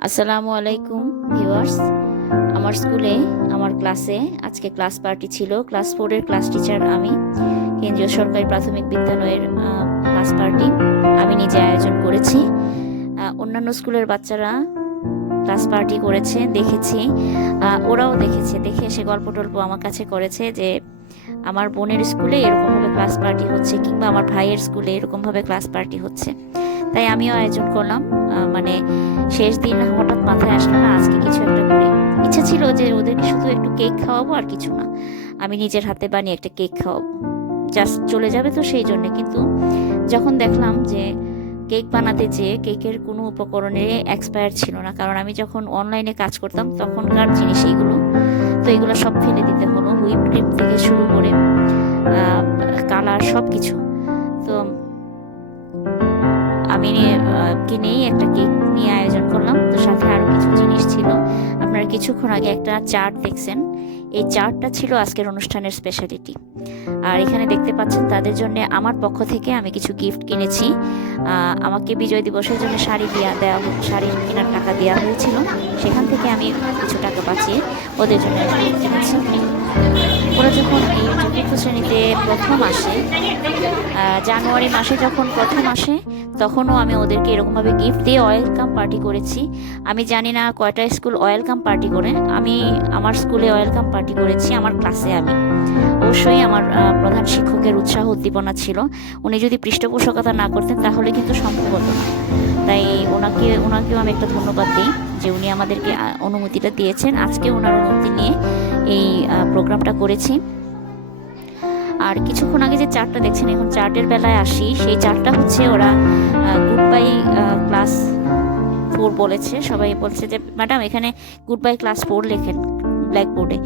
আসসালামু আলাইকুম ভিউয়ার্স। আমার স্কুলে আমার ক্লাসে আজকে ক্লাস পার্টি ছিল। ক্লাস 4 এর ক্লাস টিচার আমি। কেন্দ্রীয় সরকারি প্রাথমিক বিদ্যালয়ের ক্লাস পার্টি আমি নিজে আয়োজন করেছি। অন্যান্য স্কুলের বাচ্চারা ক্লাস পার্টি করেছে দেখেছি, ওরাও দেখেছে, দেখে এসে গল্প টল্প আমার কাছে করেছে যে আমার বোনের স্কুলে এরকমভাবে ক্লাস পার্টি হচ্ছে, কিংবা আমার ভাইয়ের স্কুলে এরকমভাবে ক্লাস পার্টি হচ্ছে। তাই আমিও আয়োজন করলাম। মানে শেষ দিন হঠাৎ মাথায় আসলো না আজকে কিছু একটা করি। ইচ্ছা ছিল যে ওদেরকে শুধু একটু কেক খাওয়াবো, আর কিছু না, আমি নিজের হাতে বানিয়ে একটা কেক খাওয়াবো, জাস্ট চলে যাবে তো সেই জন্যে। কিন্তু যখন দেখলাম যে কেক বানাতে যেয়ে কেকের কোনো উপকরণে এক্সপায়ার ছিল না, কারণ আমি যখন অনলাইনে কাজ করতাম তখনকার জিনিস এইগুলো, তো এগুলো সব ফেলে দিতে হলো, হুইপ ক্রিম থেকে শুরু করে কালার সব কিছু। তো আমি কিনেই একটা কেক নিয়ে আয়োজন করলাম। তো সাথে আরও কিছু জিনিস ছিল। আপনারা কিছুক্ষণ আগে একটা চার্ট দেখছেন, এই চার্টটা ছিল আজকের অনুষ্ঠানের স্পেশালিটি। আর এখানে দেখতে পাচ্ছেন তাদের জন্য আমার পক্ষ থেকে আমি কিছু গিফট কিনেছি। আমাকে বিজয় দিবসের জন্য শাড়ি কেনার টাকা দেওয়া হয়েছিল, সেখান থেকে আমি কিছু টাকা বাঁচিয়ে ওদের জন্য কিনেছি। ওরা যখন এই চতুর্থ শ্রেণীতে প্রথম আসে, জানুয়ারি মাসে যখন প্রথম আসে, তখনও আমি ওদেরকে এরকমভাবে গিফট দিয়ে ওয়েলকাম পার্টি করেছি। আমি জানি না কয়টা স্কুল ওয়েলকাম পার্টি করে, আমি আমার স্কুলে ওয়েলকাম পার্টি করেছি আমার ক্লাসে। আমি অবশ্যই আমার প্রধান শিক্ষকের উৎসাহ উদ্দীপনা ছিল। উনি যদি পৃষ্ঠপোষকতা না করতেন তাহলে কিন্তু সম্ভব হতো না। তাই ওনাকেও আমি একটা ধন্যবাদ দিই যে উনি আমাদেরকে অনুমতিটা দিয়েছেন। আজকে ওনার অনুমতি নিয়ে এই প্রোগ্রামটা করেছি। আর কিছুক্ষণ আগে যে চার্টটা দেখছেন, এখন চার্টের বেলায় আসি। সেই চার্টটা হচ্ছে ওরা গুড বাই ক্লাস 4 বলেছে। সবাই বলছে যে ম্যাডাম এখানে গুড বাই ক্লাস 4 লেখেন ব্ল্যাকবোর্ডে।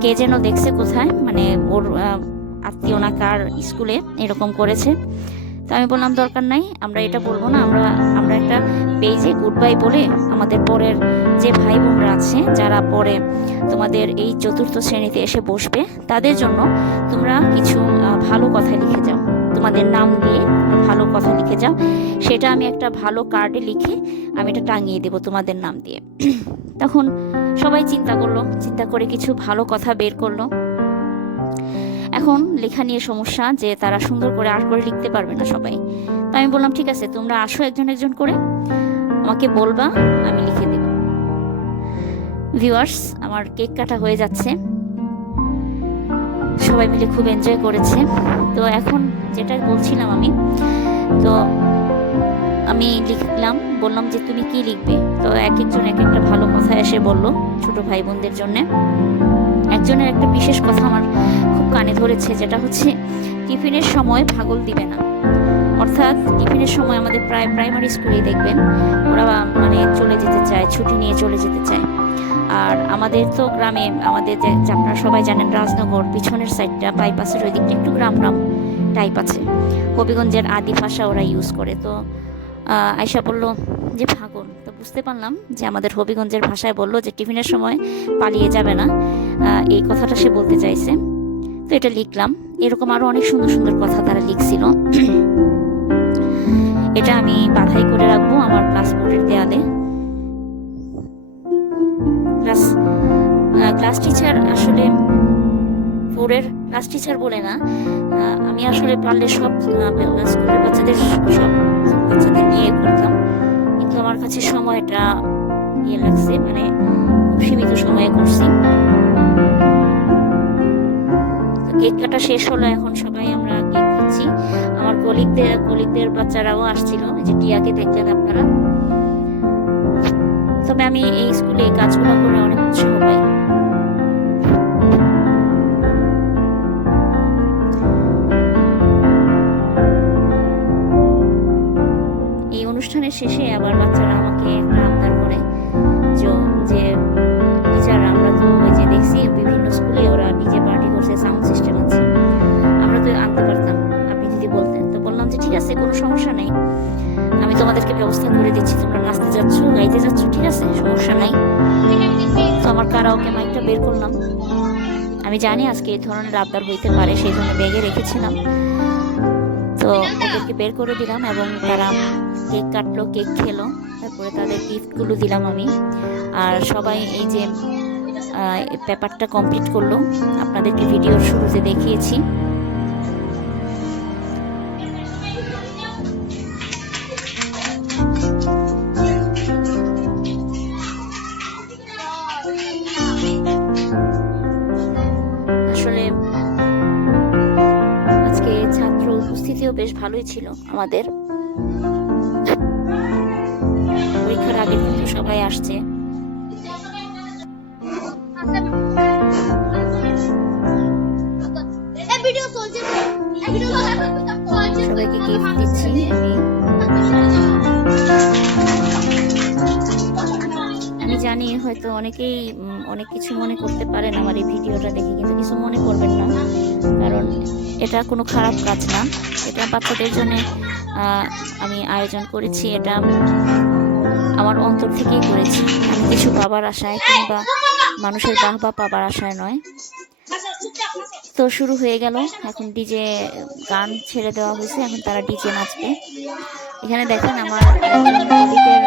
কে যেন দেখছে কোথায়, মানে ওর আত্মীয় না কার স্কুলে এরকম করেছে। তো আমি বললাম দরকার নাই, আমরা এটা বলবো না, আমরা একটা পেজে গুড বাই বলে আমাদের পরের যে ভাই বোনরা আছে যারা পরে তোমাদের এই চতুর্থ শ্রেণীতে এসে বসবে, তাদের জন্য তোমরা কিছু ভালো কথা লিখে যাও, তোমাদের নাম দিয়ে ভালো কথা লিখে যাও। সেটা আমি একটা ভালো কার্ডে লিখে আমি এটা টাঙিয়ে দেবো তোমাদের নাম দিয়ে। তখন সবাই চিন্তা করে কিছু ভালো কথা বের করলো। এখন লেখা নিয়ে সমস্যা যে তারা সুন্দর করে আর্ট করে লিখতে পারবে না সবাই। তো আমি বললাম ঠিক আছে, তোমরা আসো একজন একজন করে, আমাকে বলবা, আমি লিখে দেব। ভিউয়ার্স, আমার কেক কাটা হয়ে যাচ্ছে, সবাই মিলে খুব এনজয় করেছে। তো এখন যেটা বলছিলাম তো আমি লিখলাম, বললাম যে তুমি কি লিখবে। তো এক একজন এক একটা ভালো কথা এসে বলল ছোট ভাই বোনদের জন্য। একজনের একটা বিশেষ কথা আমার খুব কানে ধরেছে, যেটা হচ্ছে টিফিনের সময় পাগল দিবে না। অর্থাৎ টিফিনের সময় আমাদের প্রাইমারি স্কুলেই দেখবেন ওরা মানে চলে যেতে চায়, ছুটি নিয়ে চলে যেতে চায়। আর আমাদের তো গ্রামে, আমাদের যে আপনারা সবাই জানেন রাজনগর পিছনের সাইডটা, বাইপাসের ওই দিকটা একটু গ্রাম টাইপ আছে, হবিগঞ্জের আদি ভাষা ওরা ইউজ করে। তো আয়শা বলল যে পাগল। তো বুঝতে পারলাম যে আমাদের হবিগঞ্জের ভাষায় বললো যে টিফিনের সময় পালিয়ে যাবে না, এই কথাটা সে বলতে চাইছে। তো এটা লিখলাম। এরকম আরো অনেক সুন্দর সুন্দর কথা তারা লিখছিল। এটা আমি বাধাই করে রাখবো আমার ক্লাস বোর্ডের দেয়ালে। ক্লাস টিচার আসলে 4 এর ক্লাস টিচার বলে না, আমি আসলে পারলে সব স্কুলের বাচ্চাদের নিয়ে করতাম, কিন্তু আমার কাছে সময়টা লাগছে, মানে খুব সীমিত সময়ে করছি। কেক কাটা শেষ হলো, এখন সবাই আমরা কেক খাচ্ছি। আমার কলিগদের বাচ্চারাও আসছিল, যে টিয়াকে দেখলেন আপনারা। তবে আমি এই স্কুলে এই কাজগুলো করে অনেক উৎসাহ পাই। এই অনুষ্ঠানের শেষে আবার বাচ্চারা আমাকে একটা আবদার করে যে টিচার, আমরা তো ওই যে দেখছি বিভিন্ন স্কুলে ওরা ডিজে পার্টি করছে, সাউন্ড সিস্টেম আছে, আমরা তো আনতে পারতাম, আপনি যদি বলতেন। তো বললাম যে ঠিক আছে, কোনো সমস্যা নেই, আমি তোমাদেরকে ব্যবস্থা করে দিচ্ছি, তোমরা নাচতে যাচ্ছ, গাইতে যাচ্ছ, ঠিক আছে, সমস্যা নাই। তো আমার কারাওকে মাইকটা বের করলাম। আমি জানি আজকে এই ধরনের আবদার হইতে পারে, সেই জন্য ব্যাগে রেখেছিলাম। তো ওদেরকে বের করে দিলাম এবং তারা কেক কাটলো, কেক খেলো, তারপরে তাদের গিফটগুলো দিলাম আমি। আর সবাই এই যে পেপারটা কমপ্লিট করলো, আপনাদেরকে ভিডিওর শুরুতে দেখিয়েছি। আসলে আজকে ছাত্র উপস্থিতিও বেশ ভালোই ছিল আমাদের। পরীক্ষার আগে কিন্তু সবাই আসছে। সবাইকে গিফট দিচ্ছি আমি জানি হয়তো অনেকেই অনেক কিছু মনে করতে পারেন আমার এই ভিডিওটা দেখে, কিন্তু কিছু মনে করবেন না, কারণ এটা কোনো খারাপ কাজ না। এটা বাচ্চাদের জন্য আমি আয়োজন করেছি, এটা আমার অন্তর থেকেই করেছি। আমি কিছু পাবার আশায় কিংবা মানুষের বাহবা পাবার আশায় নয়। তো শুরু হয়ে গেল, এখন ডিজে গান ছেড়ে দেওয়া হয়েছে, এখন তারা ডিজে নাচবে। এখানে দেখেন আমার একজন কলিগের